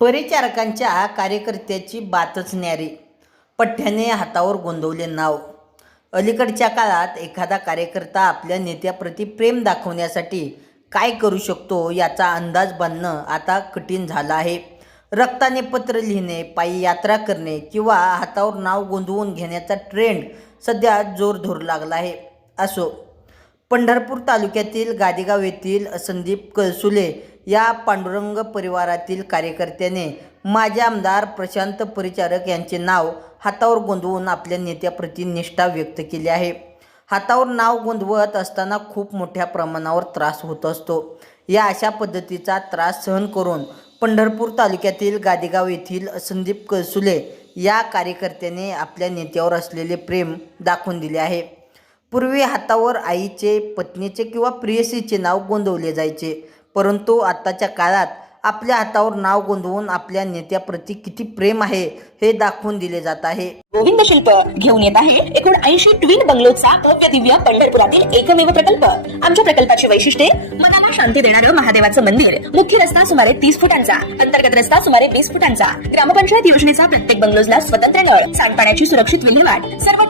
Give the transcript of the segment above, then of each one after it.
परिचारकांच्या कार्यकर्त्याची बातच न्यारी. पठ्ठ्याने हातावर गोंदवले नाव. अलीकडच्या काळात एखादा कार्यकर्ता आपल्या नेत्याप्रती प्रेम दाखवण्यासाठी काय करू शकतो याचा अंदाज बांधणं आता कठीण झालं आहे. रक्ताने पत्र लिहिणे पायी यात्रा करणे किंवा हातावर नाव गोंदवून घेण्याचा ट्रेंड सध्या जोर धरू लागला आहे. असो पंढरपूर तालुक्यातील गादेगाव येथील संदीप कळसुले या पांडुरंग परिवारातील कार्यकर्त्याने माजी आमदार प्रशांत परिचारक यांचे नाव हातावर गोंदवून आपल्या नेत्याप्रती निष्ठा व्यक्त केली आहे. हातावर नाव गोंदवत असताना खूप मोठ्या प्रमाणावर त्रास होत असतो. या अशा पद्धतीचा त्रास सहन करून पंढरपूर तालुक्यातील गादेगाव येथील संदीप कळसुले या कार्यकर्त्याने आपल्या नेत्यावर असलेले प्रेम दाखवून दिले आहे. पूर्वी हातावर आईचे पत्नीचे किंवा प्रियसीचे नाव गोंदवले जायचे. परंतु आत्ताच्या काळात आपल्या हातावर नाव गोंदवून आपल्या नेत्याप्रती किती प्रेम आहे हे दाखवून दिले जात आहे. गोविंद शिल्प घेऊन येत आहे एकूण ऐंशी ट्विन बंगलोचा भव्य दिव्य पंढरपुरातील एकमेव प्रकल्प. आमच्या प्रकल्पाची वैशिष्ट्ये मनाला शांती देणारं महादेवाचं मंदिर. मुख्य रस्ता सुमारे तीस फुटांचा. अंतर्गत रस्ता सुमारे वीस फुटांचा. ग्रामपंचायत योजनेचा प्रत्येक बंगलोजला स्वतंत्र नळ. सांडपाण्याची सुरक्षित विल्हेवाट. सर्व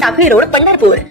sau khi đủ đất bánh hết vườn?